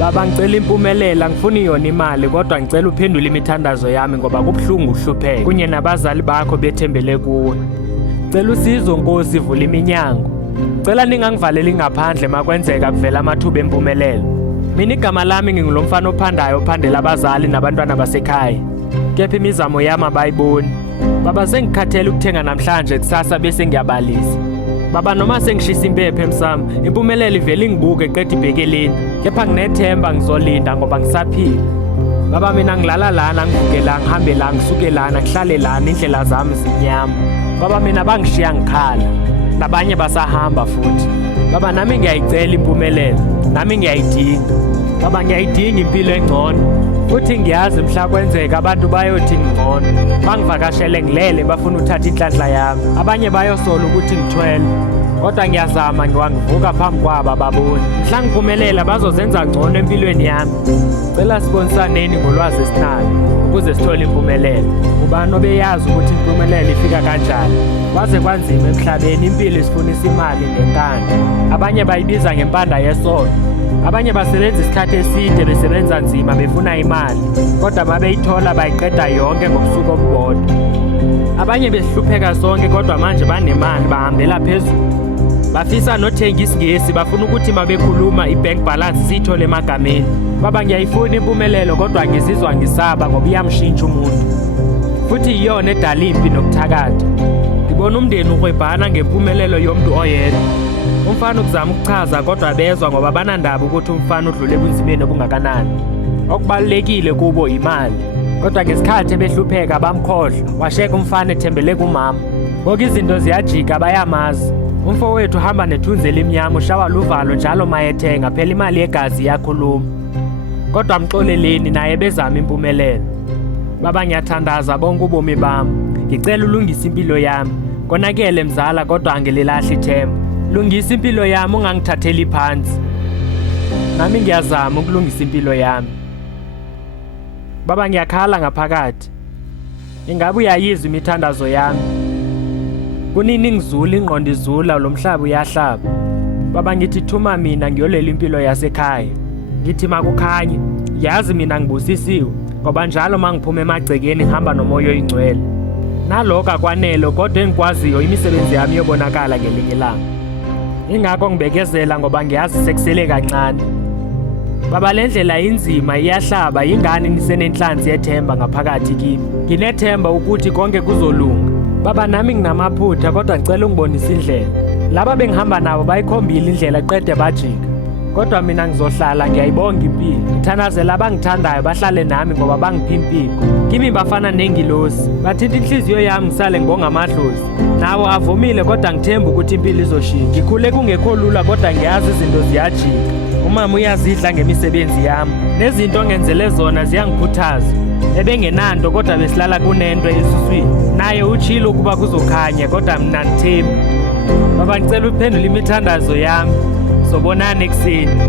Baba ngicela impumelelo, angifuni yona imali kodwa ngicela uphendule imithandazo yami ngoba kubuhlungu uhlupheka kunye nabazali bakho bethembele kuwe. Cela usizo Nkosi, ivula iminyango. Cela ningangivaleli ngaphandle makwenzeka kuvela amathuba empumelelo. Mina igama lami ngingulomfana ophandayo ophandela abazali nabantwana basekhaya. Kepha imizamo yami abayiboni. Baba sengikhathele ukuthenga namhlanje kusasa bese ngiyabalisa. Baba noma sengishisa impepho emsamo, impumelelo ivele ingibuke eqeda ibhekeleni. Kepha nginethemba ngizolinda ngoba ngisaphila. Baba mina ngilala lana, ngivuke la, ngihambe la, ngisuke lana, ngihlale lana, indlela zami zinyama. Baba mina bangishiya ngikhala, nabanye basahamba futhi. Baba nami ngiyayicela impumelelo, nami ngiyayidinga. Baba ngiyayidinga impilo engcono, futhi ngiyazi mhla kwenzeka abantu bayothi ngcono. Bangivakashele ngilele bafuna uthatha inhlanhla yami. Abanye bayosola ukuthi ngithwele, kodwa ngiyazama ngiwangivuka phambi kwabo baboni. Mhla ngiphumelela bazozenza ngcono empilweni yami. Cela sibonisaneni ngolwazi esinayo ukuze sithole impumelelo. Ubani obeyazi ukuthi impumelelo ifika kanjani? Kwaze kwanzima emhlabeni, impilo isifunisa imali ngenkani. Abanye bayibiza ngempanda yesono. Abanye basebenza isikhathi eside besebenza nzima befuna imali, kodwa mabeyithola bayiqeda yonke ngobusuku obubodwa. Abanye besihlupheka sonke kodwa manje banemali bahambela phezulu. Bafisa nothenga isingesi, bafuna ukuthi mabekhuluma ibank balance siyithole emagameni. Baba ngiyayifuna impumelelo kodwa ngizizwa ngisaba ngoba iyamshintsha umuntu, futhi iyona edala impi nokuthakatha. Ngibona umndeni uhwebhana ngempumelelo yomuntu oyedwa. Umfana ukuzama ukuchaza kodwa bezwa ngoba banandaba ukuthi umfana udlule ebunzimeni obungakanani. Okubalulekile kubo imali, kodwa ngesikhathi behlupheka bamkhohlwa. Washeka umfana ethembele kumama. Bonke izinto ziyajika bayamazi. Umfowethu uhamba nethunzi elimnyama, ushawa luvalo njalo mayethenga, phela imali yegazi iyakhuluma. Kodwa mxoleleni naye bezama impumelelo. Baba ngiyathandaza bonke ubomi bami, ngicela ulungise impilo yami. Konakele mzala kodwa angililahli ithemba. Lungisa impilo yami, ungangithatheli phansi. Nami ngiyazama ukulungisa impilo yami. Baba ngiyakhala ngaphakathi. Ingabe uyayizwa imithandazo yami? Kunini ngizula ingqondo izula, lo mhlaba uyahlaba. Baba ngithi thuma mina ngiyolela impilo yasekhaya. Ngithi makukhanye, yazi mina ngibusisiwe ngoba njalo mangiphuma emagcekeni ngihamba nomoya oyingcwele. Nalokho akwanele kodwa engikwaziyo imisebenzi yami yobonakala ngelinye ilanga. Ingakho ngibekezela ngoba ngiyazi sekusele kancane. Baba le ndlela inzima, iyahlaba, yingani nisenenhlanzi yethemba ngaphakathi kimi. Nginethemba ukuthi konke kuzolunga. Baba nami nginamaphutha kodwa ngicela ungibonise indlela. Laba bengihamba nabo bayikhombile indlela qede bajika. Kodwa mina ngizohlala ngiyayibonga impilo. Ngithanazela abangithandayo bahlale nami ngoba bangipha impilo. Kimi bafana nengilosi, bathinta inhliziyo yami ngisale ngibonga amadlozi. Nawo avumile kodwa ngithemba ukuthi impilo izoshintsha. Ngikhule kungekho lula kodwa ngiyazi izinto ziyajika. Umama uyazidla ngemisebenzi yami, nezinto ongenzele zona ziyangikhuthaza. Ebengenanto kodwa besilala kunento esuswini. Naye utshilo ukuba kuzokhanya kodwa mina ngithemba. Baba ngicela uphendule imithandazo yami. Sobonana ekuseni.